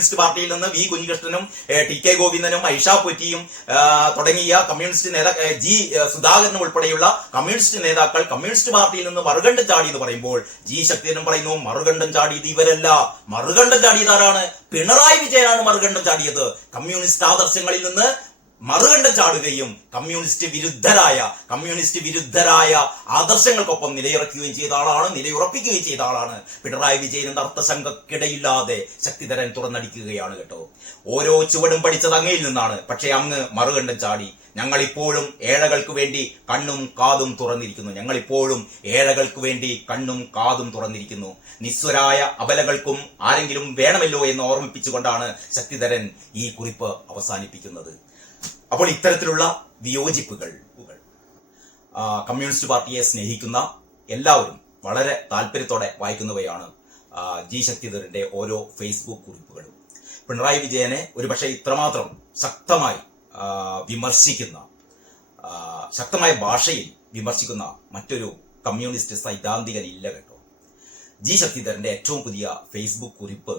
Communist പാർട്ടിയിൽ നിന്ന് V കുഞ്ഞികൃഷ്ണനും T K ഗോവിന്ദനും Aisha പൊറ്റിയും തുടങ്ങിയ കമ്മ്യൂണിസ്റ്റ് നേതാക്കൾ ജി സുധാകരനും ഉൾപ്പെടെയുള്ള കമ്മ്യൂണിസ്റ്റ് നേതാക്കൾ കമ്മ്യൂണിസ്റ്റ് പാർട്ടിയിൽ നിന്ന് മറുകണ്ഠം ചാടി എന്ന് പറയുമ്പോൾ ജി ശക്തിധരൻ പറയുന്നു മറുകണ്ഠം ചാടിയത് ഇവരല്ല. മറുകണ്ഠം ചാടിയത് ആരാണ്? പിണറായി വിജയനാണ് മറുകണ്ഠം ചാടിയത്. കമ്മ്യൂണിസ്റ്റ് ആദർശങ്ങളിൽ നിന്ന് മറുകണ്ഠം ചാടുകയും കമ്മ്യൂണിസ്റ്റ് വിരുദ്ധരായ ആദർശങ്ങൾക്കൊപ്പം നിലയുറക്കുകയും ചെയ്ത ആളാണ്, നിലയുറപ്പിക്കുകയും ചെയ്ത ആളാണ് പിണറായി വിജയൻ എന്ന അർത്ഥശങ്കക്കിടയില്ലാതെ ശക്തിധരൻ തുറന്നടിക്കുകയാണ് കേട്ടോ. ഓരോ ചുവടും പഠിച്ചത് അങ്ങയിൽ നിന്നാണ്. പക്ഷെ അങ്ങ് മറുകണ്ഠം ചാടി. ഞങ്ങളിപ്പോഴും ഏഴകൾക്ക് വേണ്ടി കണ്ണും കാതും തുറന്നിരിക്കുന്നു. നിസ്വരായ അബലകൾക്കും ആരെങ്കിലും വേണമല്ലോ എന്ന് ഓർമ്മിപ്പിച്ചുകൊണ്ടാണ് ശക്തിധരൻ ഈ കുറിപ്പ് അവസാനിപ്പിക്കുന്നത്. അപ്പോൾ ഇത്തരത്തിലുള്ള വിയോജിപ്പുകൾ കമ്മ്യൂണിസ്റ്റ് പാർട്ടിയെ സ്നേഹിക്കുന്ന എല്ലാവരും വളരെ താല്പര്യത്തോടെ വായിക്കുന്നവയാണ് ജി ശക്തിധരന്റെ ഓരോ ഫേസ്ബുക്ക് കുറിപ്പുകളും. പിണറായി വിജയനെ ഒരുപക്ഷെ ഇത്രമാത്രം ശക്തമായി ശക്തമായ ഭാഷയിൽ വിമർശിക്കുന്ന മറ്റൊരു കമ്മ്യൂണിസ്റ്റ് സൈദ്ധാന്തികൻ ഇല്ല കേട്ടോ. ജി ശക്തിധരന്റെ ഏറ്റവും പുതിയ ഫേസ്ബുക്ക് കുറിപ്പ്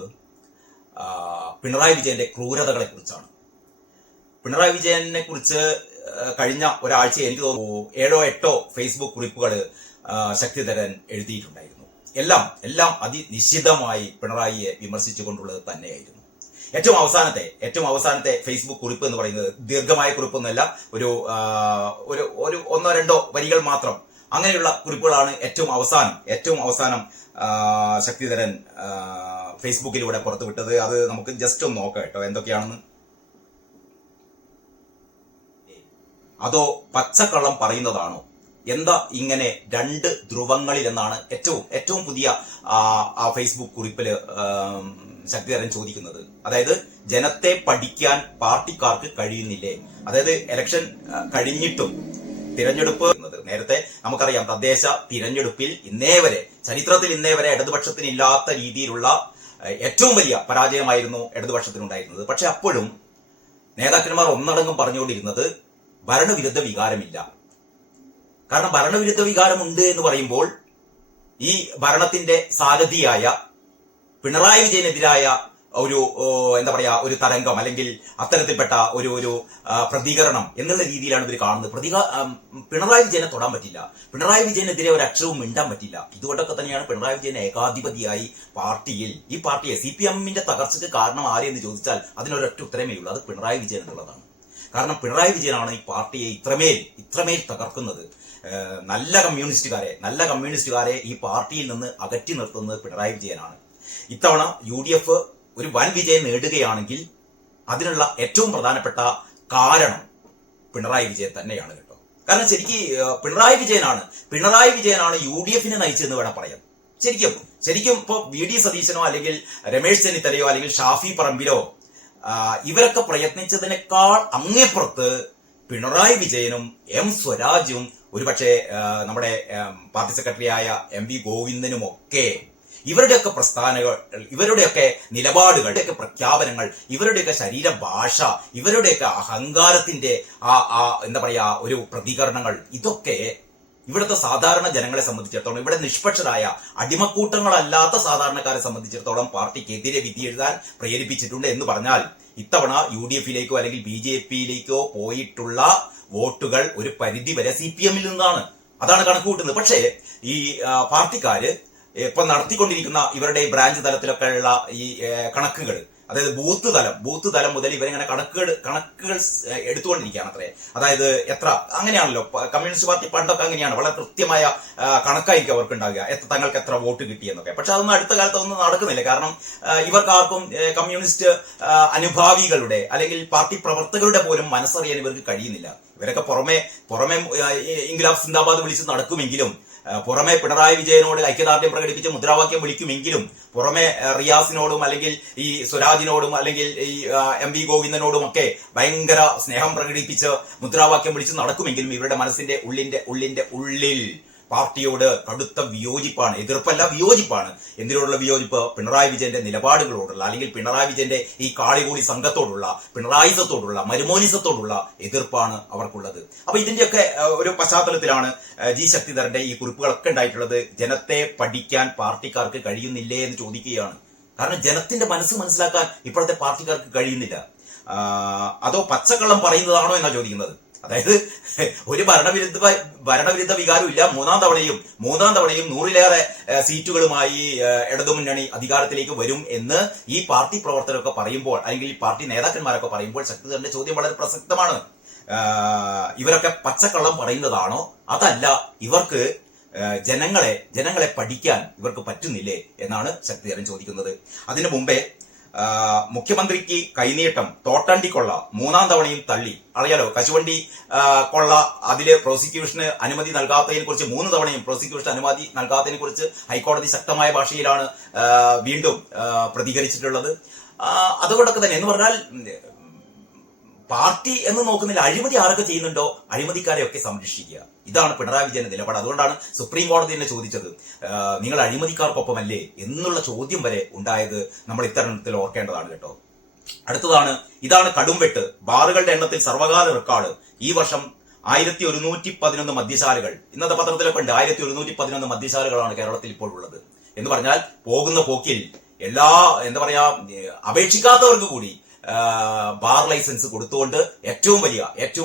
പിണറായി വിജയന്റെ ക്രൂരതകളെ കുറിച്ചാണ്. പിണറായി വിജയനെ കുറിച്ച് കഴിഞ്ഞ ഒരാഴ്ച എനിക്ക് തോന്നുന്നു 7-8 ഫേസ്ബുക്ക് കുറിപ്പുകൾ ശക്തിധരൻ എഴുതിയിട്ടുണ്ടായിരുന്നു. എല്ലാം അതിനിശ്ചിതമായി പിണറായിയെ വിമർശിച്ചുകൊണ്ടുള്ളത് തന്നെയായിരുന്നു. ഏറ്റവും അവസാനത്തെ ഫേസ്ബുക്ക് കുറിപ്പ് എന്ന് പറയുന്നത് ദീർഘമായ കുറിപ്പൊന്നുമല്ല, ഒരു 1-2 വരികൾ മാത്രം. അങ്ങനെയുള്ള കുറിപ്പുകളാണ് ഏറ്റവും അവസാനം ശക്തിധരൻ ഫേസ്ബുക്കിലൂടെ പുറത്തുവിട്ടത്. അത് നമുക്ക് ജസ്റ്റ് ഒന്ന് നോക്കാം കേട്ടോ എന്തൊക്കെയാണെന്ന്. അതോ പച്ചക്കള്ളം പറയുന്നതാണോ? എന്താ ഇങ്ങനെ 2 ധ്രുവങ്ങളിൽ എന്നാണ് ഏറ്റവും പുതിയ ആ ഫേസ്ബുക്ക് കുറിപ്പില് ശക്തിധരൻ ചോദിക്കുന്നത്. അതായത് ജനത്തെ പഠിക്കാൻ പാർട്ടിക്കാർക്ക് കഴിയുന്നില്ലേ? അതായത് ഇലക്ഷൻ കഴിഞ്ഞിട്ടും തിരഞ്ഞെടുപ്പ് നേരത്തെ നമുക്കറിയാം, തദ്ദേശ തിരഞ്ഞെടുപ്പിൽ ചരിത്രത്തിൽ ഇന്നേ വരെ ഇടതുപക്ഷത്തിന് ഇല്ലാത്ത രീതിയിലുള്ള ഏറ്റവും വലിയ പരാജയമായിരുന്നു ഇടതുപക്ഷത്തിനുണ്ടായിരുന്നത്. പക്ഷെ അപ്പോഴും നേതാക്കന്മാർ ഒന്നടങ്കം പറഞ്ഞുകൊണ്ടിരുന്നത് ഭരണവിരുദ്ധ വികാരമില്ല. കാരണം ഭരണവിരുദ്ധ വികാരമുണ്ട് എന്ന് പറയുമ്പോൾ ഈ ഭരണത്തിന്റെ സാരഥിയായ പിണറായി വിജയനെതിരായ ഒരു തരംഗം അല്ലെങ്കിൽ അത്തരത്തിൽപ്പെട്ട ഒരു പ്രതികരണം എന്നുള്ള രീതിയിലാണ് ഇവർ കാണുന്നത്. പിണറായി വിജയനെ തൊടാൻ പറ്റില്ല, പിണറായി വിജയനെതിരെ ഒരു അക്ഷരവും മിണ്ടാൻ പറ്റില്ല. ഇതുകൊണ്ടൊക്കെ തന്നെയാണ് പിണറായി വിജയൻ ഏകാധിപതിയായി ഈ പാർട്ടിയെ CPM-ന്റെ തകർച്ചയ്ക്ക് കാരണം ആരെന്ന് ചോദിച്ചാൽ അതിനൊരൊറ്റ ഉത്തരമേ ഉള്ളൂ, അത് പിണറായി വിജയൻ എന്നുള്ളതാണ്. കാരണം പിണറായി വിജയനാണ് ഈ പാർട്ടിയെ ഇത്രമേൽ തകർക്കുന്നത്. നല്ല കമ്മ്യൂണിസ്റ്റുകാരെ ഈ പാർട്ടിയിൽ നിന്ന് അകറ്റി നിർത്തുന്നത് പിണറായി വിജയനാണ്. ഇത്തവണ UDF ഒരു വൻ വിജയം നേടുകയാണെങ്കിൽ അതിനുള്ള ഏറ്റവും പ്രധാനപ്പെട്ട കാരണം പിണറായി വിജയൻ തന്നെയാണ് കേട്ടോ. കാരണം പിണറായി വിജയനാണ് UDF-നെ നയിച്ചതെന്ന് വേണം പറയാം. ശരിക്കും ഇപ്പൊ VD സതീശനോ അല്ലെങ്കിൽ രമേശ് ചെന്നിത്തലയോ അല്ലെങ്കിൽ ഷാഫി പറമ്പിലോ ഇവരൊക്കെ പ്രയത്നിച്ചതിനേക്കാൾ അങ്ങേപ്പുറത്ത് പിണറായി വിജയനും M സ്വരാജും ഒരുപക്ഷെ നമ്മുടെ പാർട്ടി സെക്രട്ടറിയായ MV ഗോവിന്ദനും ഒക്കെ ഇവരുടെയൊക്കെ പ്രസ്ഥാനങ്ങൾ, ഇവരുടെയൊക്കെ നിലപാടുകൾ, ഇവരുടെയൊക്കെ പ്രഖ്യാപനങ്ങൾ, ഇവരുടെയൊക്കെ ശരീരഭാഷ, ഇവരുടെയൊക്കെ അഹങ്കാരത്തിന്റെ ഒരു പ്രതികരണങ്ങൾ, ഇതൊക്കെ ഇവിടുത്തെ സാധാരണ ജനങ്ങളെ സംബന്ധിച്ചിടത്തോളം, ഇവിടെ നിഷ്പക്ഷരായ അടിമക്കൂട്ടങ്ങളല്ലാത്ത സാധാരണക്കാരെ സംബന്ധിച്ചിടത്തോളം പാർട്ടിക്കെതിരെ വിധി എഴുതാൻ പ്രേരിപ്പിച്ചിട്ടുണ്ട് എന്ന് പറഞ്ഞാൽ ഇത്തവണ UDF-ലേക്കോ അല്ലെങ്കിൽ BJP-യിലേക്കോ പോയിട്ടുള്ള വോട്ടുകൾ ഒരു പരിധി വരെ CPM-ൽ നിന്നാണ്. അതാണ് കണക്ക് കൂട്ടുന്നത്. പക്ഷേ ഈ പാർട്ടിക്കാര് ഇപ്പൊ നടത്തിക്കൊണ്ടിരിക്കുന്ന ഇവരുടെ ബ്രാഞ്ച് തലത്തിലൊക്കെ ഉള്ള ഈ കണക്കുകൾ, അതായത് ബൂത്ത് തലം മുതൽ ഇവരിങ്ങനെ കണക്കുകൾ എടുത്തുകൊണ്ടിരിക്കുകയാണ് അത്രേ. അതായത് അങ്ങനെയാണല്ലോ കമ്മ്യൂണിസ്റ്റ് പാർട്ടി പണ്ടൊക്കെ അങ്ങനെയാണ്, വളരെ കൃത്യമായ കണക്കായിരിക്കും അവർക്ക് ഉണ്ടാകുക, തങ്ങൾക്ക് എത്ര വോട്ട് കിട്ടിയെന്നൊക്കെ. പക്ഷെ അതൊന്നും അടുത്ത കാലത്ത് ഒന്നും നടക്കുന്നില്ല. കാരണം ഇവർക്കാർക്കും കമ്മ്യൂണിസ്റ്റ് അനുഭാവികളുടെ അല്ലെങ്കിൽ പാർട്ടി പ്രവർത്തകരുടെ പോലും മനസ്സറിയാൻ ഇവർക്ക് കഴിയുന്നില്ല. ഇവരൊക്കെ പുറമെ ഇൻക്ലാബ് സിന്ദാബാദ് വിളിച്ച് നടക്കുമെങ്കിലും, പുറമെ പിണറായി വിജയനോട് ഐക്യദാർഢ്യം പ്രകടിപ്പിച്ച് മുദ്രാവാക്യം വിളിക്കുമെങ്കിലും, പുറമെ റിയാസിനോടും അല്ലെങ്കിൽ ഈ സ്വരാജിനോടും അല്ലെങ്കിൽ ഈ MV ഗോവിന്ദനോടും ഒക്കെ ഭയങ്കര സ്നേഹം പ്രകടിപ്പിച്ച് മുദ്രാവാക്യം വിളിച്ച് നടക്കുമെങ്കിലും ഇവരുടെ മനസ്സിന്റെ ഉള്ളിൽ പാർട്ടിയോട് കടുത്ത വിയോജിപ്പാണ്. എതിർപ്പല്ല, വിയോജിപ്പാണ്. എന്തിനോടുള്ള വിയോജിപ്പ്? പിണറായി വിജയന്റെ നിലപാടുകളോടുള്ള അല്ലെങ്കിൽ പിണറായി വിജയന്റെ ഈ കാളികൂടി സംഘത്തോടുള്ള, പിണറായിസത്തോടുള്ള, മരുമോനിസത്തോടുള്ള എതിർപ്പാണ് അവർക്കുള്ളത്. അപ്പൊ ഇതിന്റെയൊക്കെ ഒരു പശ്ചാത്തലത്തിലാണ് ജി ശക്തിധരന്റെ ഈ കുറിപ്പുകളൊക്കെ ഉണ്ടായിട്ടുള്ളത്. ജനത്തെ പഠിക്കാൻ പാർട്ടിക്കാർക്ക് കഴിയുന്നില്ലേ എന്ന് ചോദിക്കുകയാണ്. കാരണം ജനത്തിന്റെ മനസ്സ് മനസ്സിലാക്കാൻ ഇപ്പോഴത്തെ പാർട്ടിക്കാർക്ക് കഴിയുന്നില്ല. അതോ പച്ചക്കള്ളം പറയുന്നതാണോ എന്നാ ചോദിക്കുന്നത്. അതായത് ഒരു ഭരണവിരുദ്ധ വികാരം ഇല്ല. മൂന്നാം തവണയും 100-ലേറെ സീറ്റുകളുമായി ഇടതുമുന്നണി അധികാരത്തിലേക്ക് വരും എന്ന് ഈ പാർട്ടി പ്രവർത്തകരൊക്കെ പറയുമ്പോൾ, അല്ലെങ്കിൽ ഈ പാർട്ടി നേതാക്കന്മാരൊക്കെ പറയുമ്പോൾ ശക്തിധരന്റെ ചോദ്യം വളരെ പ്രസക്തമാണ്. ഇവരൊക്കെ പച്ചക്കള്ളം പറയുന്നതാണോ, അതല്ല ഇവർക്ക് ജനങ്ങളെ പഠിക്കാൻ ഇവർക്ക് പറ്റുന്നില്ലേ എന്നാണ് ശക്തിധരൻ ചോദിക്കുന്നത്. അതിനു മുമ്പേ മുഖ്യമന്ത്രിക്ക് കൈനീട്ടം, തോട്ടണ്ടി കൊള്ള 3ാം തവണയും തള്ളി. അറിയാലോ, കശുവണ്ടി കൊള്ള, അതില് പ്രോസിക്യൂഷന് അനുമതി നൽകാത്തതിനെ കുറിച്ച് 3 തവണയും പ്രോസിക്യൂഷൻ അനുമതി നൽകാത്തതിനെ കുറിച്ച് ഹൈക്കോടതി ശക്തമായ ഭാഷയിലാണ് വീണ്ടും പ്രതികരിച്ചിട്ടുള്ളത്. അതുകൊണ്ടൊക്കെ തന്നെ എന്ന് പറഞ്ഞാൽ പാർട്ടി എന്ന് നോക്കുന്നില്ല, അഴിമതി ആരൊക്കെ ചെയ്യുന്നുണ്ടോ അഴിമതിക്കാരെയൊക്കെ സംരക്ഷിക്കുക. ഇതാണ് പിണറായി വിജയന്റെ നിലപാട്. അതുകൊണ്ടാണ് സുപ്രീം കോടതി തന്നെ ചോദിച്ചത്, നിങ്ങൾ അഴിമതിക്കാർക്കൊപ്പമല്ലേ എന്നുള്ള ചോദ്യം വരെ ഉണ്ടായത് നമ്മൾ ഇത്തരണത്തിൽ ഓർക്കേണ്ടതാണ് കേട്ടോ. ഇതാണ് കടുംവെട്ട്. ബാറുകളുടെ എണ്ണത്തിൽ സർവകാല റെക്കോർഡ്. ഈ വർഷം 1111 മദ്യശാലകൾ. ഇന്നത്തെ പത്രത്തിലൊക്കെ ഉണ്ട് 1111 മദ്യശാലകളാണ് കേരളത്തിൽ ഇപ്പോൾ ഉള്ളത്. എന്ന് പറഞ്ഞാൽ പോകുന്ന പോക്കിൽ എല്ലാ അപേക്ഷിക്കാത്തവർക്ക് കൂടി ബാർ ലൈസൻസ് കൊടുത്തുകൊണ്ട് ഏറ്റവും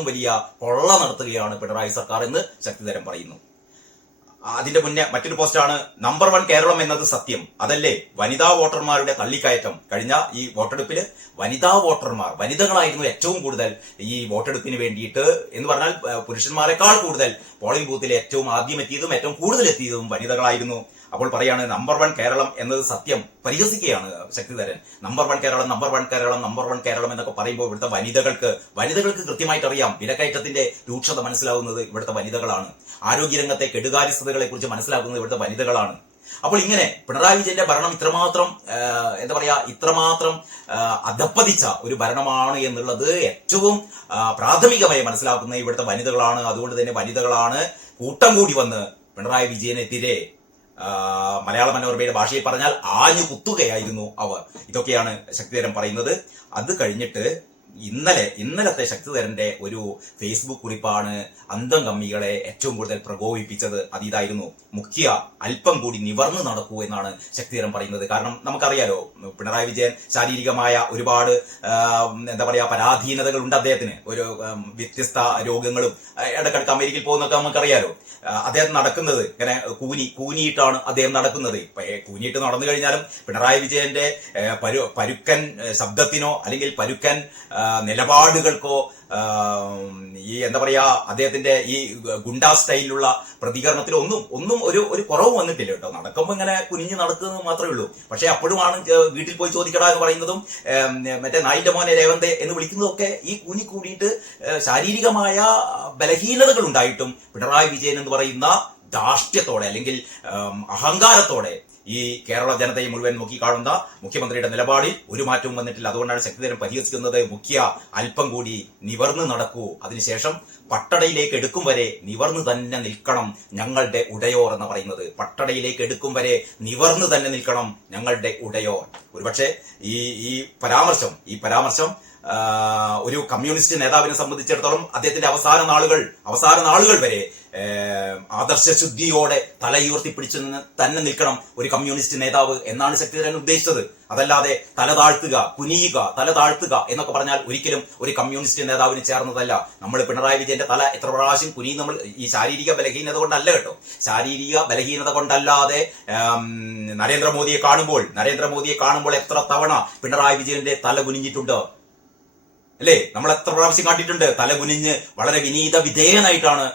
വലിയ കൊള്ള നടത്തുകയാണ് പിണറായി സർക്കാർ എന്ന് ശക്തിധരൻ പറയുന്നു. അതിന്റെ മുന്നേ മറ്റൊരു പോസ്റ്റാണ്, നമ്പർ 1 കേരളം എന്നത് സത്യം അതല്ലേ, വനിതാ വോട്ടർമാരുടെ തള്ളിക്കയറ്റം. കഴിഞ്ഞ ഈ വോട്ടെടുപ്പിൽ വനിതകളായിരുന്നു ഏറ്റവും കൂടുതൽ ഈ വോട്ടെടുപ്പിന് വേണ്ടിയിട്ട്. എന്ന് പറഞ്ഞാൽ പുരുഷന്മാരെക്കാൾ കൂടുതൽ പോളിംഗ് ബൂത്തിൽ ഏറ്റവും ആദ്യം എത്തിയതും ഏറ്റവും കൂടുതൽ എത്തിയതും വനിതകളായിരുന്നു. അപ്പോൾ പറയാണ് നമ്പർ 1 കേരളം എന്നത് സത്യം. പരിഹസിക്കുകയാണ് ശക്തിധരൻ. നമ്പർ 1 കേരളം എന്നൊക്കെ പറയുമ്പോൾ ഇവിടുത്തെ വനിതകൾക്ക് കൃത്യമായിട്ട് അറിയാം വിലക്കയറ്റത്തിന്റെ രൂക്ഷത മനസ്സിലാവുന്നത് ഇവിടുത്തെ വനിതകളാണ്. ആരോഗ്യരംഗത്തെ കെടുകാര്യസ്ഥതകളെ കുറിച്ച് മനസ്സിലാക്കുന്നത് ഇവിടുത്തെ വനിതകളാണ്. അപ്പോൾ ഇങ്ങനെ പിണറായി വിജയന്റെ ഭരണം ഇത്രമാത്രം അധപ്പതിച്ച ഒരു ഭരണമാണ് എന്നുള്ളത് ഏറ്റവും പ്രാഥമികമായി മനസ്സിലാക്കുന്നത് ഇവിടുത്തെ വനിതകളാണ്. അതുകൊണ്ട് തന്നെ വനിതകളാണ് കൂട്ടം കൂടി വന്ന് പിണറായി വിജയനെതിരെ മലയാള മനോരമയുടെ ഭാഷയിൽ പറഞ്ഞാൽ ആഞ്ഞു കുത്തുകയായിരുന്നു അവർ. ഇതൊക്കെയാണ് ശക്തിധരൻ പറയുന്നത്. അത് കഴിഞ്ഞിട്ട് ഇന്നലത്തെ ശക്തിധരന്റെ ഒരു ഫേസ്ബുക്ക് കുറിപ്പാണ് അന്തം കമ്മികളെ ഏറ്റവും കൂടുതൽ പ്രകോപിപ്പിച്ചത്. അതിതായിരുന്നു, മുഖ്യ അല്പം കൂടി നിവർന്നു നടക്കൂ എന്നാണ് ശക്തിധരൻ പറയുന്നത്. കാരണം നമുക്കറിയാലോ, പിണറായി വിജയൻ ശാരീരികമായ ഒരുപാട് പരാധീനതകൾ ഉണ്ട് അദ്ദേഹത്തിന്. ഒരു വ്യത്യസ്ത രോഗങ്ങളും, ഇടക്കിടക്ക് അമേരിക്കയിൽ പോകുന്നൊക്കെ നമുക്കറിയാലോ. അദ്ദേഹം നടക്കുന്നത് ഇങ്ങനെ കൂനിയിട്ടാണ് അദ്ദേഹം നടക്കുന്നത്. കൂനിയിട്ട് നടന്നു കഴിഞ്ഞാലും പിണറായി വിജയന്റെ പരുക്കൻ ശബ്ദത്തിനോ അല്ലെങ്കിൽ പരുക്കൻ നിലപാടുകൾക്കോ ഈ അദ്ദേഹത്തിന്റെ ഈ ഗുണ്ടാ സ്റ്റൈലിലുള്ള പ്രതികരണത്തിലോ ഒന്നും ഒരു കുറവ് വന്നിട്ടില്ല കേട്ടോ. നടക്കുമ്പോൾ ഇങ്ങനെ കുനിഞ്ഞ് നടക്കുന്നത് മാത്രമേ ഉള്ളൂ. പക്ഷെ അപ്പോഴുമാണ് വീട്ടിൽ പോയി ചോദിക്കടാ എന്ന് പറയുന്നതും മറ്റേ നായിന്റെ മോനെ രേവന്തേ എന്ന് വിളിക്കുന്നതും ഒക്കെ ഈ കൂനി കൂടിയിട്ട് ശാരീരികമായ ബലഹീനതകൾ ഉണ്ടായിട്ടും പിണറായി വിജയൻ എന്ന് പറയുന്ന ധാർഷ്ട്യത്തോടെ അല്ലെങ്കിൽ അഹങ്കാരത്തോടെ ഈ കേരള ജനതയെ മുഴുവൻ നോക്കിക്കാണുന്ന മുഖ്യമന്ത്രിയുടെ നിലപാടിൽ ഒരു മാറ്റവും വന്നിട്ടില്ല. അതുകൊണ്ടാണ് ശക്തിധരൻ പരിഹസിക്കുന്നത്, മുഖ്യ അല്പം കൂടി നിവർന്നു നടക്കൂ, അതിനുശേഷം പട്ടടയിലേക്ക് എടുക്കും വരെ നിവർന്നു തന്നെ നിൽക്കണം ഞങ്ങളുടെ ഉടയോർ എന്ന് പറയുന്നത്. പട്ടടയിലേക്ക് എടുക്കും വരെ നിവർന്നു തന്നെ നിൽക്കണം ഞങ്ങളുടെ ഉടയോർ. ഒരുപക്ഷെ ഈ പരാമർശം ഒരു കമ്മ്യൂണിസ്റ്റ് നേതാവിനെ സംബന്ധിച്ചിടത്തോളം അദ്ദേഹത്തിന്റെ അവസാന നാളുകൾ വരെ ആദർശശുദ്ധിയോടെ തലയുയർത്തിപ്പിടിച്ചു തന്നെ നിൽക്കണം ഒരു കമ്മ്യൂണിസ്റ്റ് നേതാവ് എന്നാണ് ശക്തിധരൻ ഉദ്ദേശിച്ചത്. അതല്ലാതെ തല താഴ്ത്തുക എന്നൊക്കെ പറഞ്ഞാൽ ഒരിക്കലും ഒരു കമ്മ്യൂണിസ്റ്റ് നേതാവിന് ചേർന്നതല്ല. നമ്മൾ പിണറായി വിജയന്റെ തല എത്ര പ്രാവശ്യം കുനിയും നമ്മൾ ഈ ശാരീരിക ബലഹീനത കൊണ്ടല്ല കേട്ടോ. ശാരീരിക ബലഹീനത കൊണ്ടല്ലാതെ നരേന്ദ്രമോദിയെ കാണുമ്പോൾ എത്ര തവണ പിണറായി വിജയന്റെ തല കുനിഞ്ഞിട്ടുണ്ട് അല്ലേ? നമ്മൾ എത്ര പ്രാവശ്യം കാട്ടിയിട്ടുണ്ട്. തല കുനിഞ്ഞ് വളരെ വിനീത വിധേയനായിട്ടാണ്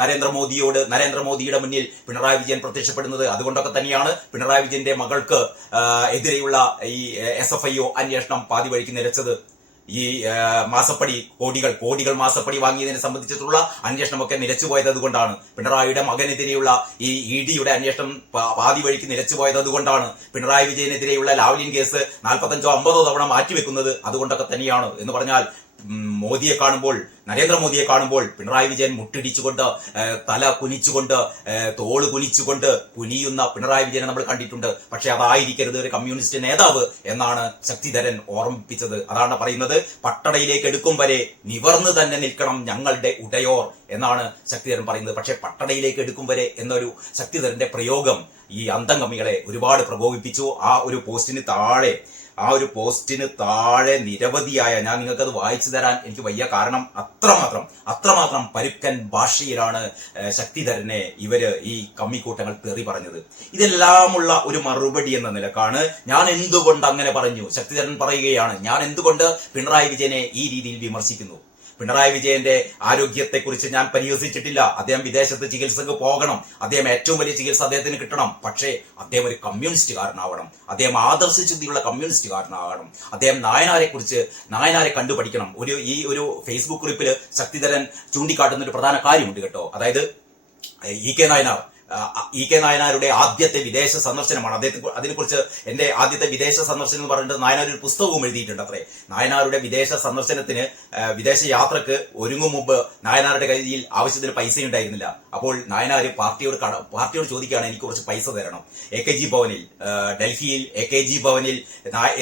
നരേന്ദ്രമോദിയുടെ മുന്നിൽ പിണറായി വിജയൻ പ്രത്യക്ഷപ്പെടുന്നത്. അതുകൊണ്ടൊക്കെ തന്നെയാണ് പിണറായി വിജയന്റെ മകൾക്ക് എതിരെയുള്ള ഈ SFIO അന്വേഷണം പാതി വഴിക്ക് നിലച്ചത്. ഈ മാസപ്പടി കോടികൾ മാസപ്പടി വാങ്ങിയതിനെ സംബന്ധിച്ചിട്ടുള്ള അന്വേഷണമൊക്കെ നിലച്ചുപോയത് അതുകൊണ്ടാണ്. പിണറായിയുടെ മകനെതിരെയുള്ള ഈ EDയുടെ അന്വേഷണം പാതി വഴിക്ക് നിലച്ചുപോയത് അതുകൊണ്ടാണ്. പിണറായി വിജയനെതിരെയുള്ള ലാവ്ലിൻ കേസ് 45-50 തവണ മാറ്റിവെക്കുന്നത് അതുകൊണ്ടൊക്കെ തന്നെയാണ്. എന്ന് പറഞ്ഞാൽ മോദിയെ കാണുമ്പോൾ നരേന്ദ്രമോദിയെ കാണുമ്പോൾ പിണറായി വിജയൻ മുട്ടിടിച്ചുകൊണ്ട് തല കുനിച്ചുകൊണ്ട് തോള് കുനിച്ചുകൊണ്ട് കുനിയുന്ന പിണറായി വിജയനെ നമ്മൾ കണ്ടിട്ടുണ്ട്. പക്ഷെ അതായിരിക്കരുത് ഒരു കമ്മ്യൂണിസ്റ്റ് നേതാവ് എന്നാണ് ശക്തിധരൻ ഓർമ്മിപ്പിച്ചത്. അതാണ് പറയുന്നത്, പട്ടടയിലേക്ക് എടുക്കും വരെ നിവർന്നു തന്നെ നിൽക്കണം ഞങ്ങളുടെ ഉടയോർ എന്നാണ് ശക്തിധരൻ പറയുന്നത്. പക്ഷെ പട്ടടയിലേക്ക് എടുക്കും വരെ എന്നൊരു ശക്തിധരന്റെ പ്രയോഗം ഈ അന്തംഗമികളെ ഒരുപാട് പ്രകോപിപ്പിച്ചു. ആ ഒരു പോസ്റ്റിന് താഴെ നിരവധിയായ, ഞാൻ നിങ്ങൾക്കത് വായിച്ചു തരാൻ എനിക്ക് വയ്യ, കാരണം അത്രമാത്രം പരുക്കൻ ഭാഷയിലാണ് ശക്തിധരനെ ഈ കമ്മിക്കൂട്ടങ്ങൾ തെറി പറഞ്ഞത്. ഇതെല്ലാമുള്ള ഒരു മറുപടി എന്ന നിലക്കാണ് ഞാൻ എന്തുകൊണ്ട് അങ്ങനെ പറഞ്ഞു. ശക്തിധരൻ പറയുകയാണ്, ഞാൻ എന്തുകൊണ്ട് പിണറായി വിജയനെ ഈ രീതിയിൽ വിമർശിക്കുന്നു. പിണറായി വിജയന്റെ ആരോഗ്യത്തെക്കുറിച്ച് ഞാൻ പരിഹസിച്ചിട്ടില്ല. അദ്ദേഹം വിദേശത്ത് ചികിത്സക്ക് പോകണം, അദ്ദേഹം ഏറ്റവും വലിയ ചികിത്സ അദ്ദേഹത്തിന് കിട്ടണം. പക്ഷേ അദ്ദേഹം ഒരു കമ്മ്യൂണിസ്റ്റുകാരനാവണം, അദ്ദേഹം ആദർശശുദ്ധിയുള്ള കമ്മ്യൂണിസ്റ്റുകാരനാകണം, അദ്ദേഹം നായനാരെ കണ്ടുപഠിക്കണം. ഈ ഒരു ഫേസ്ബുക്ക് കുറിപ്പിൽ ശക്തിധരൻ ചൂണ്ടിക്കാട്ടുന്ന ഒരു പ്രധാന കാര്യമുണ്ട് കേട്ടോ. അതായത് ഇ കെ നായനാരുടെ ആദ്യത്തെ വിദേശ സന്ദർശനമാണ്. അതിനെക്കുറിച്ച് എന്റെ ആദ്യത്തെ വിദേശ സന്ദർശനം എന്ന് പറഞ്ഞിട്ട് നായനാർ ഒരു പുസ്തകവും എഴുതിയിട്ടുണ്ട് അത്രേ. നായനാരുടെ വിദേശ സന്ദർശനത്തിന്, വിദേശ യാത്രക്ക് ഒരുങ്ങും മുമ്പ് നായനാരുടെ കയ്യിൽ ആവശ്യത്തിന് പൈസ ഉണ്ടായിരുന്നില്ല. അപ്പോൾ നായനാർ പാർട്ടിയോട് ചോദിക്കുകയാണ്, എനിക്ക് കുറച്ച് പൈസ തരണം. ഡൽഹിയിൽ AKG ഭവനിൽ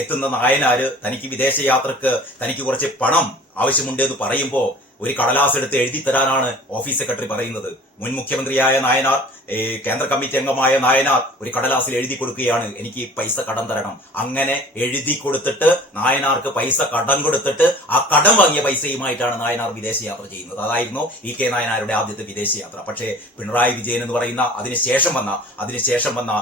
എത്തുന്ന നായനാര് തനിക്ക് വിദേശ യാത്രക്ക് തനിക്ക് കുറച്ച് പണം ആവശ്യമുണ്ട് എന്ന് പറയുമ്പോ ഒരു കടലാസ് എടുത്ത് എഴുതി തരാനാണ് ഓഫീസ് സെക്രട്ടറി പറയുന്നത്. മുൻ മുഖ്യമന്ത്രിയായ നായനാർ, കേന്ദ്ര കമ്മിറ്റി അംഗമായ നായനാർ ഒരു കടലാസിൽ എഴുതി കൊടുക്കുകയാണ്, എനിക്ക് പൈസ കടം തരണം. അങ്ങനെ എഴുതി കൊടുത്തിട്ട് നായനാർക്ക് പൈസ കടം കൊടുത്തിട്ട് ആ കടം വാങ്ങിയ പൈസയുമായിട്ടാണ് നായനാർ വിദേശയാത്ര ചെയ്യുന്നത്. അതായിരുന്നു ഇ കെ നായനാരുടെ ആദ്യത്തെ വിദേശയാത്ര. പക്ഷേ പിണറായി വിജയൻ എന്ന് പറയുന്ന അതിനുശേഷം വന്ന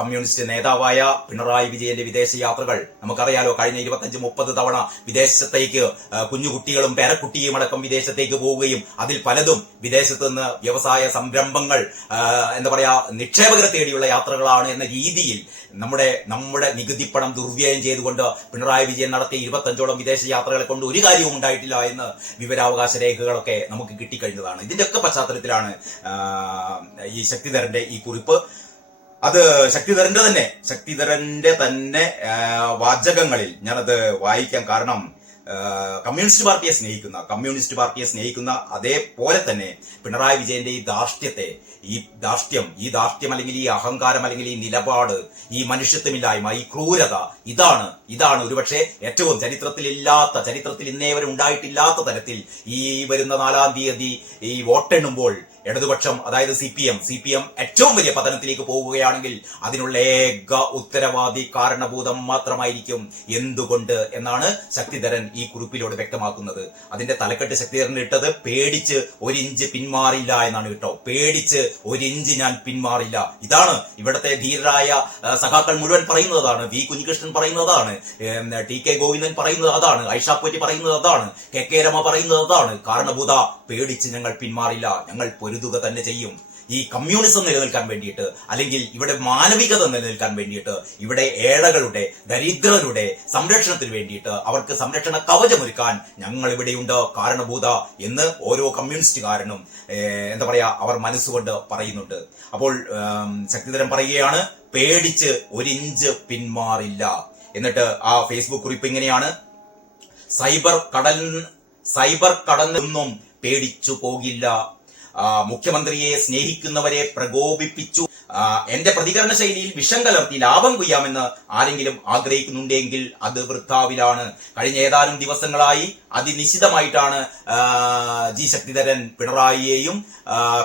കമ്മ്യൂണിസ്റ്റ് നേതാവായ പിണറായി വിജയന്റെ വിദേശയാത്രകൾ നമുക്കറിയാലോ. കഴിഞ്ഞ 25-30 തവണ വിദേശത്തേക്ക് കുഞ്ഞുകുട്ടികളും പേരക്കുട്ടിയും അടക്കം വിദേശത്തേക്ക് പോവുകയും അതിൽ പലതും വിദേശത്ത് നിന്ന് വ്യവസായ സംരംഭങ്ങൾ, നിക്ഷേപകരെ തേടിയുള്ള യാത്രകളാണ് എന്ന രീതിയിൽ നമ്മുടെ നികുതിപ്പണം ദുർവ്യയം ചെയ്തുകൊണ്ട് പിണറായി വിജയൻ നടത്തിയ 25ഓളം വിദേശ യാത്രകളെ കൊണ്ട് ഒരു കാര്യവും ഉണ്ടായിട്ടില്ല എന്ന് വിവരാവകാശ രേഖകളൊക്കെ നമുക്ക് കിട്ടിക്കഴിഞ്ഞതാണ്. ഇതിന്റെയൊക്കെ പശ്ചാത്തലത്തിലാണ് ഈ ശക്തിധരന്റെ ഈ കുറിപ്പ്. അത് ശക്തിധരന്റെ തന്നെ വാചകങ്ങളിൽ ഞാനത് വായിക്കാം. കാരണം കമ്മ്യൂണിസ്റ്റ് പാർട്ടിയെ സ്നേഹിക്കുന്ന അതേപോലെ തന്നെ പിണറായി വിജയന്റെ ഈ ദാർഷ്ട്യം അല്ലെങ്കിൽ ഈ അഹങ്കാരം അല്ലെങ്കിൽ ഈ നിലപാട്, ഈ മനുഷ്യത്വമില്ലായ്മ, ഈ ക്രൂരത, ഇതാണ് ഒരുപക്ഷെ ഏറ്റവും ചരിത്രത്തിൽ ഇന്നേ വരെ ഉണ്ടായിട്ടില്ലാത്ത തരത്തിൽ ഈ വരുന്ന 4-ാം തീയതി ഈ വോട്ടെണ്ണുമ്പോൾ ഇടതുപക്ഷം, അതായത് CPM ഏറ്റവും വലിയ പതനത്തിലേക്ക് പോവുകയാണെങ്കിൽ അതിനുള്ള ഏക ഉത്തരവാദി കാരണഭൂതം മാത്രമായിരിക്കും. എന്തുകൊണ്ട് എന്നാണ് ശക്തിധരൻ ഈ കുറിപ്പിലൂടെ വ്യക്തമാക്കുന്നത്. അതിന്റെ തലക്കെട്ട് ശക്തിധരൻ ഇട്ടത് പേടിച്ച് 1 ഇഞ്ച് പിന്മാറില്ല എന്നാണ് കേട്ടോ. പേടിച്ച് 1 ഇഞ്ച് ഞാൻ പിന്മാറില്ല. ഇതാണ് ഇവിടത്തെ ധീരരായ സഖാക്കൾ മുഴുവൻ പറയുന്നതാണ്. വി കുഞ്ഞികൃഷ്ണൻ പറയുന്നതാണ്, TK ഗോവിന്ദൻ പറയുന്നത് അതാണ്, ഐഷാപ്പറ്റി പറയുന്നത് അതാണ്, KK രമ പറയുന്നത് അതാണ്. കാരണഭൂത, പേടിച്ച് ഞങ്ങൾ പിന്മാറില്ല, ഞങ്ങൾ പൊരുതുക തന്നെ ചെയ്യും. ഈ കമ്മ്യൂണിസം നിലനിൽക്കാൻ വേണ്ടിയിട്ട്, അല്ലെങ്കിൽ ഇവിടെ മാനവികത നിലനിൽക്കാൻ വേണ്ടിയിട്ട്, ഇവിടെ ഏഴകളുടെ, ദരിദ്രരുടെ സംരക്ഷണത്തിന് വേണ്ടിയിട്ട്, അവർക്ക് സംരക്ഷണ കവചമൊരുക്കാൻ ഞങ്ങൾ ഇവിടെയുണ്ട് കാരണഭൂത എന്ന് ഓരോ കമ്മ്യൂണിസ്റ്റുകാരനും അവർ മനസ്സുകൊണ്ട് പറയുന്നുണ്ട്. അപ്പോൾ ശക്തിധരൻ പറയുകയാണ്, പേടിച്ച് 1 ഇഞ്ച് പിന്മാറില്ല. എന്നിട്ട് ആ ഫേസ്ബുക്ക് കുറിപ്പ് ഇങ്ങനെയാണ്: സൈബർ കടന്നൊന്നും പേടിച്ചു പോകില്ല. മുഖ്യമന്ത്രിയെ സ്നേഹിക്കുന്നവരെ പ്രകോപിപ്പിച്ചു. എന്റെ പ്രതികരണ ശൈലിയിൽ വിഷം കലർത്തി ലാഭം കൊയ്യാമെന്ന് ആരെങ്കിലും ആഗ്രഹിക്കുന്നുണ്ടെങ്കിൽ അത് വൃഥാവിലാണ്. കഴിഞ്ഞ ഏതാനും ദിവസങ്ങളായി അതിനിശ്ചിതമായിട്ടാണ് ശക്തിധരൻ പിണറായിയെയും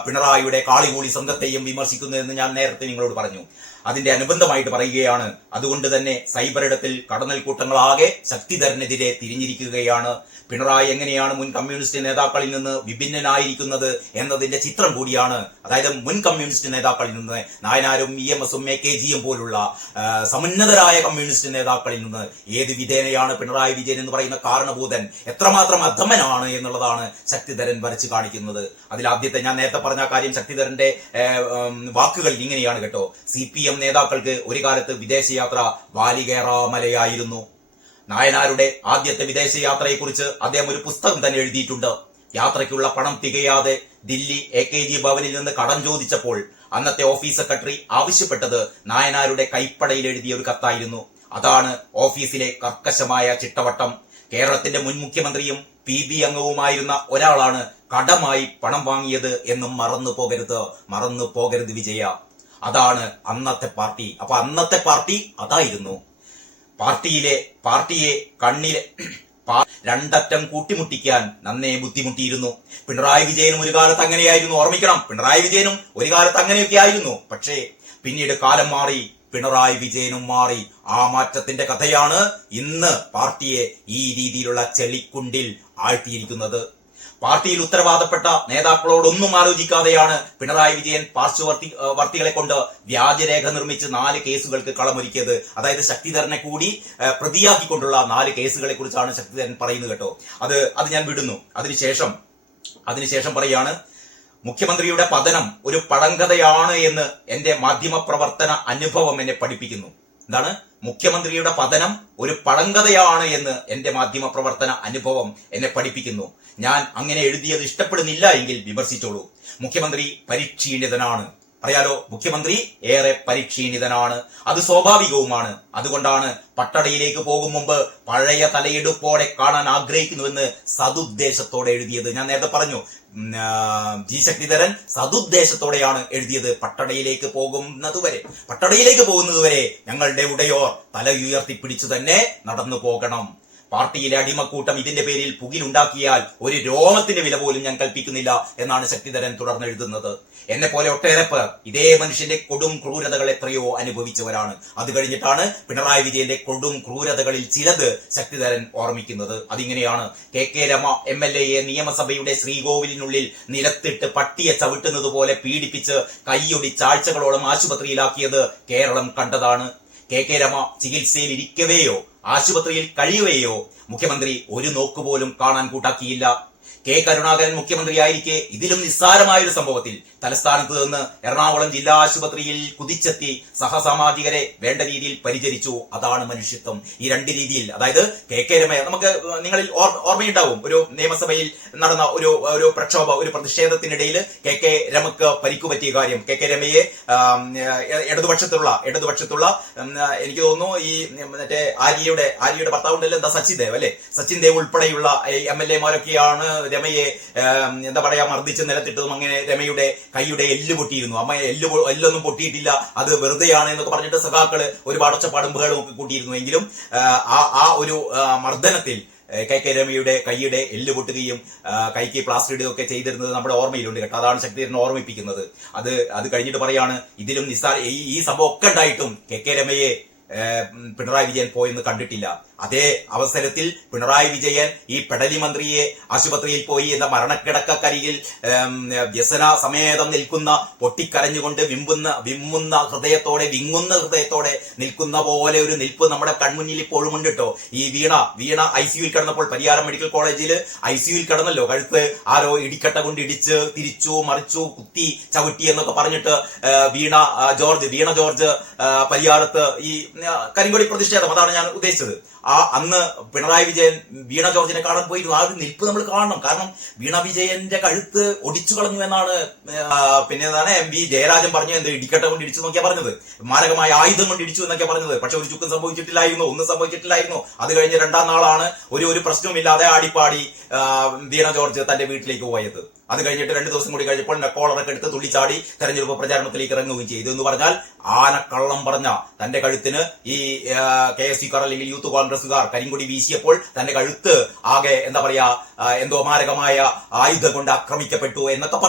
പിണറായിയുടെ കാളികൂളി സംഘത്തെയും വിമർശിക്കുന്നതെന്ന് ഞാൻ നേരത്തെ നിങ്ങളോട് പറഞ്ഞു. അതിന്റെ അനുബന്ധമായിട്ട് പറയുകയാണ്, അതുകൊണ്ട് തന്നെ സൈബർ ഇടത്തിൽ കടന്നൽക്കൂട്ടങ്ങളാകെ ശക്തിധരനെതിരെ തിരിഞ്ഞിരിക്കുകയാണ്. പിണറായി എങ്ങനെയാണ് മുൻ കമ്മ്യൂണിസ്റ്റ് നേതാക്കളിൽ നിന്ന് വിഭിന്നനായിരിക്കുന്നത് എന്നതിന്റെ ചിത്രം കൂടിയാണ്. അതായത് മുൻ കമ്മ്യൂണിസ്റ്റ് നേതാക്കളിൽ നിന്ന്, നായനാരും EMS-ഉം AKG-യും പോലുള്ള സമുന്നതരായ കമ്മ്യൂണിസ്റ്റ് നേതാക്കളിൽ നിന്ന് ഏത് വിധേനയാണ് പിണറായി വിജയൻ എന്ന് പറയുന്ന കാരണഭൂതൻ എത്രമാത്രം അധമനാണ് എന്നുള്ളതാണ് ശക്തിധരൻ വരച്ചു കാണിക്കുന്നത്. അതിലാദ്യത്തെ ഞാൻ നേരത്തെ പറഞ്ഞ കാര്യം, ശക്തിധരന്റെ വാക്കുകൾ ഇങ്ങനെയാണ് കേട്ടോ: CPM നേതാക്കൾക്ക് ഒരു കാലത്ത് വിദേശയാത്ര വാലികേറാമലയായിരുന്നു. നായനാരുടെ ആദ്യത്തെ വിദേശയാത്രയെക്കുറിച്ച് അദ്ദേഹം ഒരു പുസ്തകം തന്നെ എഴുതിയിട്ടുണ്ട്. യാത്രയ്ക്കുള്ള പണം തികയാതെ ദില്ലി AKG ഭവനിൽ നിന്ന് കടം ചോദിച്ചപ്പോൾ അന്നത്തെ ഓഫീസ് സെക്രട്ടറി ആവശ്യപ്പെട്ടത് നായനാരുടെ കൈപ്പടയിൽ എഴുതിയ ഒരു കത്തായിരുന്നു. അതാണ് ഓഫീസിലെ കർക്കശമായ ചിട്ടവട്ടം. കേരളത്തിന്റെ മുൻ മുഖ്യമന്ത്രിയും PB അംഗവുമായിരുന്ന ഒരാളാണ് കടമായി പണം വാങ്ങിയത് എന്നും മറന്നു പോകരുത് വിജയ. അതാണ് അന്നത്തെ പാർട്ടി. അപ്പൊ അന്നത്തെ പാർട്ടി അതായിരുന്നു. പാർട്ടിയെ കണ്ണിലെ രണ്ടറ്റം കൂട്ടിമുട്ടിക്കാൻ നന്നേ ബുദ്ധിമുട്ടിയിരുന്നു. പിണറായി വിജയനും ഒരു കാലത്ത് അങ്ങനെയായിരുന്നു. ഓർമ്മിക്കണം, പിണറായി വിജയനും ഒരു കാലത്ത് അങ്ങനെയൊക്കെ ആയിരുന്നു. പക്ഷേ പിന്നീട് കാലം മാറി, പിണറായി വിജയനും മാറി. ആ മാറ്റത്തിന്റെ കഥയാണ് ഇന്ന് പാർട്ടിയെ ഈ രീതിയിലുള്ള ചെളിക്കുണ്ടിൽ ആഴ്ത്തിയിരിക്കുന്നത്. പാർട്ടിയിൽ ഉത്തരവാദപ്പെട്ട നേതാക്കളോടൊന്നും ആലോചിക്കാതെയാണ് പിണറായി വിജയൻ പാർശ്വവർത്തികളെ കൊണ്ട് വ്യാജരേഖ നിർമ്മിച്ച് 4 കേസുകൾക്ക് കളമൊരുക്കിയത്. അതായത് ശക്തിധരനെ കൂടി പ്രതിയാക്കിക്കൊണ്ടുള്ള 4 കേസുകളെ കുറിച്ചാണ് ശക്തിധരൻ പറയുന്നത് കേട്ടോ. അത് ഞാൻ വിടുന്നു. അതിനുശേഷം പറയാണ്, മുഖ്യമന്ത്രിയുടെ പതനം ഒരു പഴങ്കഥയാണ് എന്ന് എന്റെ മാധ്യമപ്രവർത്തന അനുഭവം എന്നെ പഠിപ്പിക്കുന്നു. എന്താണ്? മുഖ്യമന്ത്രിയുടെ പതനം ഒരു പഴങ്കഥയാണ് എന്ന് എന്റെ മാധ്യമപ്രവർത്തന അനുഭവം എന്നെ പഠിപ്പിക്കുന്നു. ഞാൻ അങ്ങനെ എഴുതിയത് ഇഷ്ടപ്പെടുന്നില്ല എങ്കിൽ വിമർശിച്ചോളൂ. മുഖ്യമന്ത്രി പരീക്ഷീണിതനാണ്. അറിയാലോ, മുഖ്യമന്ത്രി ഏറെ പരീക്ഷീണിതനാണ്. അത് സ്വാഭാവികവുമാണ്. അതുകൊണ്ടാണ് പട്ടടയിലേക്ക് പോകും മുമ്പ് പഴയ തലയെടുപ്പോടെ കാണാൻ ആഗ്രഹിക്കുന്നുവെന്ന് സതുദ്ദേശത്തോടെ എഴുതിയത്. ഞാൻ നേരത്തെ പറഞ്ഞു, ജി ശക്തിധരൻ സതുദ്ദേശത്തോടെയാണ് എഴുതിയത്. പട്ടടയിലേക്ക് പോകുന്നതുവരെ ഞങ്ങളുടെ ഉടയോർ തല ഉയർത്തിപ്പിടിച്ചു തന്നെ നടന്നു പോകണം. പാർട്ടിയിലെ അടിമക്കൂട്ടം ഇതിന്റെ പേരിൽ പുകിലുണ്ടാക്കിയാൽ ഒരു രോമത്തിന്റെ വില പോലും ഞാൻ കൽപ്പിക്കുന്നില്ല എന്നാണ് ശക്തിധരൻ തുടർന്ന് എഴുതുന്നത്. എന്നെ പോലെ ഒട്ടേറെ പേർ ഇതേ മനുഷ്യന്റെ കൊടും ക്രൂരതകൾ എത്രയോ അനുഭവിച്ചവരാണ്. അത് കഴിഞ്ഞിട്ടാണ് പിണറായി വിജയന്റെ കൊടും ക്രൂരതകളിൽ ചിലത് ശക്തിധരൻ ഓർമ്മിക്കുന്നത്. അതിങ്ങനെയാണ്: KK രമ MLA നിയമസഭയുടെ ശ്രീകോവിലിനുള്ളിൽ നിലത്തിട്ട് പട്ടിയെ ചവിട്ടുന്നത് പോലെ പീഡിപ്പിച്ച് കൈയൊടിച്ചാഴ്ചകളോളം ആശുപത്രിയിലാക്കിയത് കേരളം കണ്ടതാണ്. KK രമ ചികിത്സയിൽ ഇരിക്കവെയോ ആശുപത്രിയിൽ കഴിയുകയോ മുഖ്യമന്ത്രി ഒരു നോക്കുപോലും കാണാൻ കൂട്ടാക്കിയില്ല. K കരുണാകരൻ മുഖ്യമന്ത്രിയായിരിക്കെ ഇതിലും നിസ്സാരമായൊരു സംഭവത്തിൽ തലസ്ഥാനത്ത് നിന്ന് എറണാകുളം ജില്ലാ ആശുപത്രിയിൽ കുതിച്ചെത്തി സഹസാമാജികരെ വേണ്ട രീതിയിൽ പരിചരിച്ചു. അതാണ് മനുഷ്യത്വം. ഈ 2 രീതിയിൽ, അതായത് KK രമയെ നമുക്ക് നിങ്ങളിൽ ഓർമ്മയുണ്ടാവും. ഒരു നിയമസഭയിൽ നടന്ന ഒരു പ്രതിഷേധത്തിനിടയിൽ KK രമക്ക് പരിക്കുപറ്റിയ കാര്യം. KK രമയെ ഇടതുപക്ഷത്തുള്ള എനിക്ക് തോന്നുന്നു ഈ മറ്റേ ആര്യയുടെ ഭർത്താവുണ്ടല്ലോ, എന്താ സച്ചിൻ ദേവ് അല്ലെ, സച്ചിൻ ദേവ് ഉൾപ്പെടെയുള്ള MLA മാരൊക്കെയാണ് രമയെ മർദ്ദിച്ച് നിലത്തിട്ടതും. അങ്ങനെ രമയുടെ കൈയുടെ എല്ല് പൊട്ടിയിരുന്നു. അമ്മ എല്ലൊന്നും പൊട്ടിയിട്ടില്ല, അത് വെറുതെയാണ് എന്നൊക്കെ പറഞ്ഞിട്ട് സഖാക്കള് ഒരുപാട് ഒച്ചപ്പാടും ബഹളവും ഒക്കെ കൂട്ടിയിരുന്നു. എങ്കിലും ആ ഒരു മർദ്ദനത്തിൽ KK രമയുടെ കൈയുടെ എല്ല് പൊട്ടുകയും കൈക്ക് പ്ലാസ്റ്റർ ഇടുകയൊക്കെ ചെയ്തിരുന്നത് നമ്മുടെ ഓർമ്മയിലുണ്ട് കേട്ടോ. അതാണ് ശക്തിധരൻ ഓർമ്മിപ്പിക്കുന്നത്. അത് കഴിഞ്ഞിട്ട് പറയാണ്, ഇതിലും ഈ സംഭവം ഒക്കെ ഉണ്ടായിട്ടും KK രമയെ പിണറായി വിജയൻ പോയെന്ന് കണ്ടിട്ടില്ല. അതേ അവസരത്തിൽ പിണറായി വിജയൻ ഈ പെടലി മന്ത്രിയെ ആശുപത്രിയിൽ പോയി എന്ന മരണക്കിടക്കരികിൽ വ്യസന സമേതം നിൽക്കുന്ന, പൊട്ടിക്കരഞ്ഞുകൊണ്ട് വിങ്ങുന്ന ഹൃദയത്തോടെ നിൽക്കുന്ന പോലെ ഒരു നിൽപ്പ് നമ്മുടെ കൺമുന്നിൽ ഇപ്പോഴും ഉണ്ട് കേട്ടോ. ഈ വീണ ICUയിൽ കിടന്നപ്പോൾ, പരിയാരം മെഡിക്കൽ കോളേജിൽ ICUയിൽ കിടന്നല്ലോ, കഴുത്ത് ആരോ ഇടിക്കട്ട കൊണ്ട് ഇടിച്ച് തിരിച്ചു മറിച്ചു കുത്തി ചവിട്ടി എന്നൊക്കെ പറഞ്ഞിട്ട് വീണ ജോർജ് പരിയാരത്ത് ഈ കരിങ്കൊടി പ്രതിഷേധം, അതാണ് ഞാൻ ഉദ്ദേശിച്ചത്. അന്ന് പിണറായി വിജയൻ വീണ ജോർജിനെ കാണാൻ പോയിരുന്നു. ആ ഒരു നിൽപ്പ് നമ്മൾ കാണണം. കാരണം വീണ വിജയന്റെ കഴുത്ത് ഒടിച്ചു കളഞ്ഞു എന്നാണ്. പിന്നെ MV ജയരാജൻ പറഞ്ഞു, എന്ത് ഇടിക്കട്ട കൊണ്ട് ഇടിച്ചു എന്നൊക്കെയാ പറഞ്ഞത്, മാരകമായ ആയുധം കൊണ്ട് ഇടിച്ചു എന്നൊക്കെ പറഞ്ഞത്. പക്ഷെ ഒരു ചുക്കും ഒന്നും സംഭവിച്ചിട്ടില്ലായിരുന്നു. അത് കഴിഞ്ഞ് 2ാം നാളാണ് ഒരു പ്രശ്നവുമില്ലാതെ ആടിപ്പാടി വീണ ജോർജ് തന്റെ വീട്ടിലേക്ക് പോയത്. അത് കഴിഞ്ഞിട്ട് 2 ദിവസം കൂടി കഴിഞ്ഞപ്പോൾ കോളറൊക്കെ എടുത്ത് തുള്ളിച്ചാടി തെരഞ്ഞെടുപ്പ് പ്രചാരണത്തിലേക്ക് ഇറങ്ങുകയും ചെയ്തു. എന്ന് പറഞ്ഞാൽ ആനക്കള്ളം പറഞ്ഞ തന്റെ കഴുത്തിന് ഈ KSUക്കാർ അല്ലെങ്കിൽ യൂത്ത് കോൺഗ്രസുകാർ കരിങ്കൊടി വീശിയപ്പോൾ തന്റെ കഴുത്ത് ആകെ എന്തോ മാരകമായ ആയുധം കൊണ്ട് ആക്രമിക്കപ്പെട്ടു എന്നൊക്കെ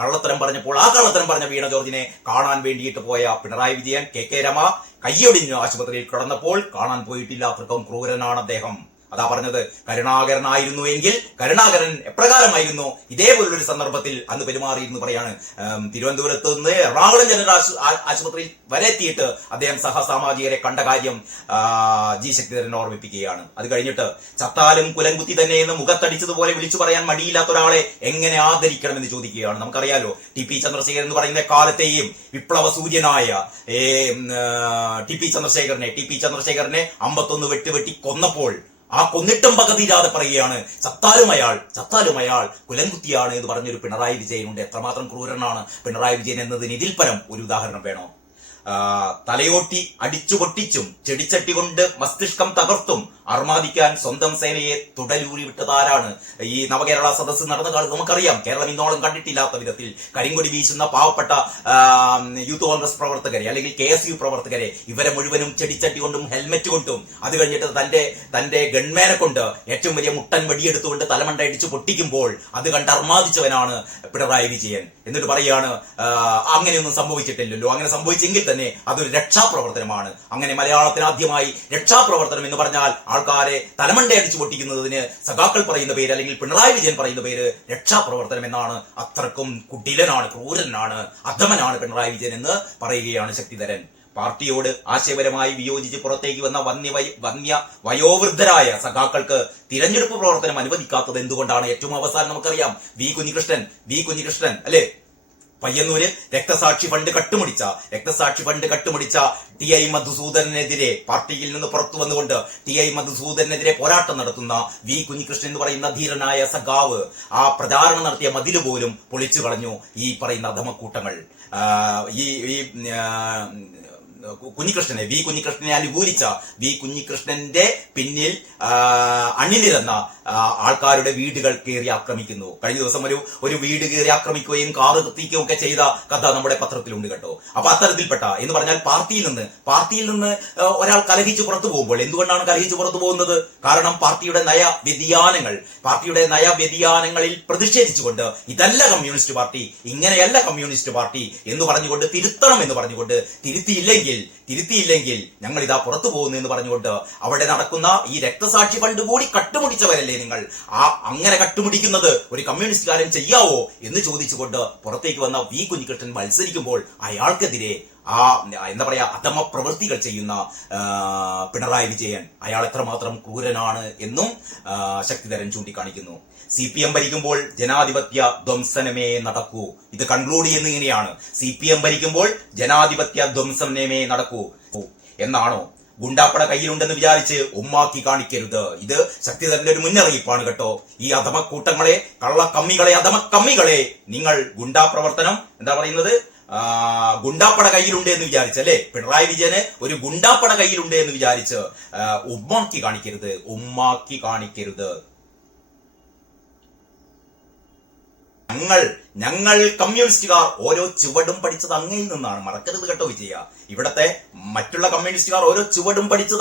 കള്ളത്തരം പറഞ്ഞപ്പോൾ ആ കള്ളത്തരം പറഞ്ഞ വീണ ജോർജിനെ കാണാൻ വേണ്ടിയിട്ട് പോയ പിണറായി വിജയൻ KK രമ കയ്യൊടിഞ്ഞു ആശുപത്രിയിൽ കിടന്നപ്പോൾ കാണാൻ പോയിട്ടില്ല. അത്രക്കും ക്രൂരനാണ് അദ്ദേഹം. അതാ പറഞ്ഞത്, കരുണാകരനായിരുന്നു എങ്കിൽ കരുണാകരൻ എപ്രകാരമായിരുന്നു ഇതേപോലൊരു സന്ദർഭത്തിൽ അന്ന് പെരുമാറിയിരുന്നു പറയാണ്. തിരുവനന്തപുരത്ത് നിന്ന് എറണാകുളം ജനറൽ ആശുപത്രിയിൽ വരെ എത്തിയിട്ട് അദ്ദേഹം സഹസാമാജികരെ കണ്ട കാര്യം ജി ശക്തിധരൻ ഓർമ്മിപ്പിക്കുകയാണ്. അത് കഴിഞ്ഞിട്ട് ചത്താലും കുലംകുത്തി തന്നെ എന്ന് മുഖത്തടിച്ചതുപോലെ വിളിച്ചു പറയാൻ മടിയില്ലാത്ത ഒരാളെ എങ്ങനെ ആദരിക്കണമെന്ന് ചോദിക്കുകയാണ്. നമുക്കറിയാലോ, TP ചന്ദ്രശേഖരൻ എന്ന് പറയുന്ന കാലത്തെയും വിപ്ലവ സൂര്യനായ TP ചന്ദ്രശേഖരനെ 51 വെട്ടി കൊന്നപ്പോൾ ആ കൊന്നിട്ടും പകതീരാതെ പറയുകയാണ്, ചത്താലും അയാൾ കുലംകുത്തിയാണ് എന്ന് പറഞ്ഞൊരു പിണറായി വിജയനുണ്ട്. എത്രമാത്രം ക്രൂരനാണ് പിണറായി വിജയൻ എന്നതിന് ഇതിൽ പരം ഒരു ഉദാഹരണം വേണോ? തലയോട്ടി അടിച്ചു പൊട്ടിച്ചും ചെടിച്ചട്ടി കൊണ്ട് മസ്തിഷ്കം തകർത്തും അർമാദിക്കാൻ സ്വന്തം സേനയെ തുടലൂരി വിട്ടതാരാണ്? ഈ നവകേരള സദസ്സ് നടന്ന കാലത്ത് നമുക്കറിയാം. കേരളം ഇന്നോളം കണ്ടിട്ടില്ലാത്ത വിധത്തിൽ കരിങ്കൊടി വീശുന്ന പാവപ്പെട്ട യൂത്ത് കോൺഗ്രസ് പ്രവർത്തകരെ അല്ലെങ്കിൽ KSU പ്രവർത്തകരെ ഇവരെ മുഴുവനും ചെടിച്ചട്ടി കൊണ്ടും ഹെൽമെറ്റ് കൊണ്ടും അത് കഴിഞ്ഞിട്ട് തന്റെ ഗൺമേനെ കൊണ്ട് ഏറ്റവും വലിയ മുട്ടൻ വടിയെടുത്തുകൊണ്ട് തലമണ്ട അടിച്ചു പൊട്ടിക്കുമ്പോൾ അത് കണ്ട് അർമാദിച്ചവനാണ് പിണറായി വിജയൻ. എന്നിട്ട് പറയാണ് അങ്ങനെയൊന്നും സംഭവിച്ചിട്ടില്ലല്ലോ. അങ്ങനെ സംഭവിച്ചെങ്കിൽ തന്നെ അതൊരു രക്ഷാപ്രവർത്തനമാണ്. അങ്ങനെ മലയാളത്തിൽ ആദ്യമായി രക്ഷാപ്രവർത്തനം എന്ന് പറഞ്ഞാൽ ആൾക്കാരെ തലമണ്ട അടിച്ചു പൊട്ടിക്കുന്നതിന് സഖാക്കൾ പറയുന്ന പേര് അല്ലെങ്കിൽ പിണറായി വിജയൻ പറയുന്ന പേര് രക്ഷാപ്രവർത്തനം എന്നാണ്. അത്രക്കും കുടിലനാണ്, ക്രൂരനാണ്, അധമനാണ് പിണറായി വിജയൻ എന്ന് പറയുകയാണ് ശക്തിധരൻ. പാർട്ടിയോട് ആശയപരമായി വിയോജിച്ച് പുറത്തേക്ക് വന്ന വന്യ വയോവൃദ്ധരായ സഖാക്കൾക്ക് തിരഞ്ഞെടുപ്പ് പ്രവർത്തനം അനുവദിക്കാത്തത് എന്തുകൊണ്ടാണ്? ഏറ്റവും അവസാനം നമുക്കറിയാം വി കുഞ്ഞികൃഷ്ണൻ അല്ലെ, പയ്യന്നൂര് രക്തസാക്ഷി ഫണ്ട് കട്ടുമുടിച്ച TI മധുസൂദനെതിരെ പാർട്ടിയിൽ നിന്ന് പുറത്തു വന്നുകൊണ്ട് TI മധുസൂദനെതിരെ പോരാട്ടം നടത്തുന്ന വി കുഞ്ഞികൃഷ്ണൻ എന്ന് പറയുന്ന ധീരനായ സഖാവ് ആ പ്രചാരണം നടത്തിയ മതില് പോലും പൊളിച്ചു കളഞ്ഞു ഈ പറയുന്ന അധമക്കൂട്ടങ്ങൾ. വി കുഞ്ഞികൃഷ്ണനെ അനുകൂലിച്ച വി കുഞ്ഞികൃഷ്ണന്റെ പിന്നിൽ അണിനിരന്ന ആൾക്കാരുടെ വീടുകൾ കയറി ആക്രമിക്കുന്നു. കഴിഞ്ഞ ദിവസം ഒരു വീട് കയറി ആക്രമിക്കുകയും കാറ് കത്തിക്കുകയും ഒക്കെ ചെയ്ത കഥ നമ്മുടെ പത്രത്തിലുണ്ട് കേട്ടോ. അപ്പൊ അത്തരത്തിൽപ്പെട്ട എന്ന് പറഞ്ഞാൽ പാർട്ടിയിൽ നിന്ന് ഒരാൾ കലഹിച്ചു പുറത്തു പോകുമ്പോൾ എന്തുകൊണ്ടാണ് കലഹിച്ചു പുറത്തു പോകുന്നത്? കാരണം പാർട്ടിയുടെ നയവ്യതിയാനങ്ങളിൽ പ്രതിഷേധിച്ചുകൊണ്ട് ഇതല്ല കമ്മ്യൂണിസ്റ്റ് പാർട്ടി, ഇങ്ങനെയല്ല കമ്മ്യൂണിസ്റ്റ് പാർട്ടി എന്ന് പറഞ്ഞുകൊണ്ട് തിരുത്തണം എന്ന് പറഞ്ഞുകൊണ്ട് തിരുത്തിയില്ലെങ്കിൽ ഞങ്ങൾ ഇതാ പുറത്തു പോകുന്നു എന്ന് പറഞ്ഞുകൊണ്ട് അവിടെ നടക്കുന്ന ഈ രക്തസാക്ഷി ഫണ്ട് കൂടി കട്ടുമുടിച്ചവരല്ലേ നിങ്ങൾ? അങ്ങനെ കട്ടുമുടിക്കുന്നത് ഒരു കമ്മ്യൂണിസ്റ്റുകാരൻ ചെയ്യാവോ എന്ന് ചോദിച്ചുകൊണ്ട് പുറത്തേക്ക് വന്ന വി കുഞ്ഞികൃഷ്ണൻ മത്സരിക്കുമ്പോൾ അയാൾക്കെതിരെ എന്താ പറയാ അധമ പ്രവൃത്തികൾ ചെയ്യുന്ന പിണറായി വിജയൻ അയാൾ എത്രമാത്രം ക്രൂരനാണ് എന്നും ശക്തിധരൻ ചൂണ്ടിക്കാണിക്കുന്നു. CPM ഭരിക്കുമ്പോൾ ജനാധിപത്യ ധ്വംസനമേ നടക്കൂ. ഇത് കൺക്ലൂഡ് ചെയ്യുന്ന ഇങ്ങനെയാണ്: CPM ഭരിക്കുമ്പോൾ ജനാധിപത്യ ധ്വംസനമേ നടക്കൂ എന്നാണോ? ഗുണ്ടാപ്പട കയ്യിലുണ്ടെന്ന് വിചാരിച്ച് ഉമ്മാക്കി കാണിക്കരുത്. ഇത് ശക്തിധരന്റെ ഒരു മുന്നറിയിപ്പാണ് കേട്ടോ. ഈ അധമക്കൂട്ടങ്ങളെ, അധമക്കമ്മികളെ, നിങ്ങൾ ഗുണ്ടാപ്രവർത്തനം എന്താ പറയുന്നത്, ഗുണ്ടാപ്പട കയ്യിലുണ്ട് എന്ന് വിചാരിച്ചല്ലേ, പിണറായി വിജയന് ഒരു ഗുണ്ടാപ്പട കയ്യിലുണ്ട് എന്ന് വിചാരിച്ച് ഉമ്മാക്കി കാണിക്കരുത്. ഞങ്ങൾ കമ്മ്യൂണിസ്റ്റുകാർ ഓരോ ചുവടും പഠിച്ചത് അങ്ങയിൽ നിന്നാണ്. മറക്കരുത് കേട്ടോ വിജയ. ഇവിടത്തെ മറ്റുള്ള കമ്മ്യൂണിസ്റ്റുകാർ ഓരോ ചുവടും പഠിച്ചത്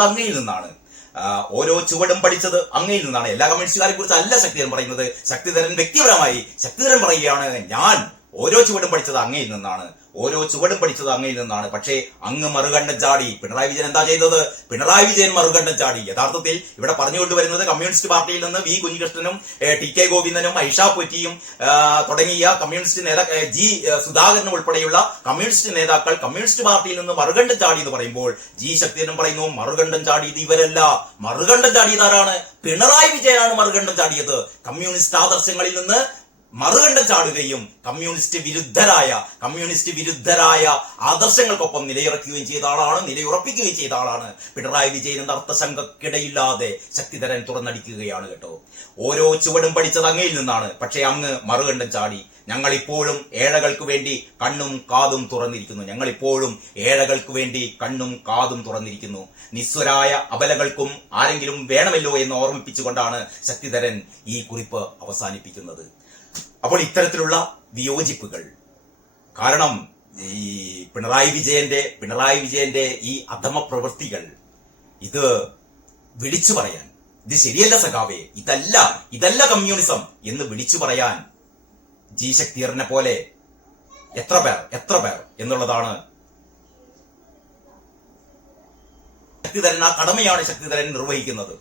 അങ്ങയിൽ നിന്നാണ്. എല്ലാ കമ്മ്യൂണിസ്റ്റുകാരെ കുറിച്ച് അല്ല ശക്തിധരൻ പറയുന്നത്. ശക്തിധരൻ വ്യക്തിപരമായി ശക്തിധരൻ പറയുകയാണ്, ഞാൻ ഓരോ ചുവടും പഠിച്ചത് അങ്ങയിൽ നിന്നാണ്. പക്ഷേ അങ്ങ് മറുകണ്ഠം ചാടി. പിണറായി വിജയൻ എന്താ ചെയ്തത്? പിണറായി വിജയൻ മറുകണ്ഠം ചാടി. യഥാർത്ഥത്തിൽ ഇവിടെ പറഞ്ഞുകൊണ്ടുവരുന്നത് കമ്മ്യൂണിസ്റ്റ് പാർട്ടിയിൽ നിന്ന് വി കുഞ്ഞികൃഷ്ണനും TK ഗോവിന്ദനും ഐഷ പൊറ്റിയും തുടങ്ങിയ കമ്മ്യൂണിസ്റ്റ് ജി സുധാകരനും ഉൾപ്പെടെയുള്ള കമ്മ്യൂണിസ്റ്റ് നേതാക്കൾ കമ്മ്യൂണിസ്റ്റ് പാർട്ടിയിൽ നിന്ന് മറുകണ്ഠം ചാടി എന്ന് പറയുമ്പോൾ ജി ശക്തിധരൻ പറയുന്നു, മറുകണ്ഠം ചാടിയത് ഇവരല്ല. മറുകണ്ഠം ചാടിയത് ആരാണ്? പിണറായി വിജയനാണ് മറുകണ്ഠം ചാടിയത്. കമ്മ്യൂണിസ്റ്റ് ആദർശങ്ങളിൽ നിന്ന് മറുകണ്ഠം ചാടുകയും കമ്മ്യൂണിസ്റ്റ് വിരുദ്ധരായ ആദർശങ്ങൾക്കൊപ്പം നിലയുറപ്പിക്കുകയും ചെയ്ത ആളാണ് പിണറായി വിജയൻ എന്ന അർത്ഥശങ്കക്കിടയില്ലാതെ ശക്തിധരൻ തുറന്നടിക്കുകയാണ് കേട്ടോ. ഓരോ ചുവടും പഠിച്ചത് അങ്ങയിൽ നിന്നാണ്. പക്ഷേ അങ്ങ് മറുകണ്ഠം ചാടി. ഞങ്ങളിപ്പോഴും ഏഴകൾക്ക് വേണ്ടി കണ്ണും കാതും തുറന്നിരിക്കുന്നു. നിസ്വരായ അബലകൾക്കും ആരെങ്കിലും വേണമല്ലോ എന്ന് ഓർമ്മിപ്പിച്ചുകൊണ്ടാണ് ശക്തിധരൻ ഈ കുറിപ്പ് അവസാനിപ്പിക്കുന്നത്. അപ്പോൾ ഇത്തരത്തിലുള്ള വിയോജിപ്പുകൾ കാരണം ഈ പിണറായി വിജയന്റെ ഈ അധമ പ്രവൃത്തികൾ ഇത് വിളിച്ചു പറയാൻ, ഇത് ശരിയല്ല സഖാവേ, ഇതല്ല കമ്മ്യൂണിസം എന്ന് വിളിച്ചു പറയാൻ ജി ശക്തിധരനെ പോലെ എത്ര പേർ എന്നുള്ളതാണ്. ശക്തിധരൻ ആ കടമയാണ് ശക്തിധരൻ നിർവഹിക്കുന്നത്.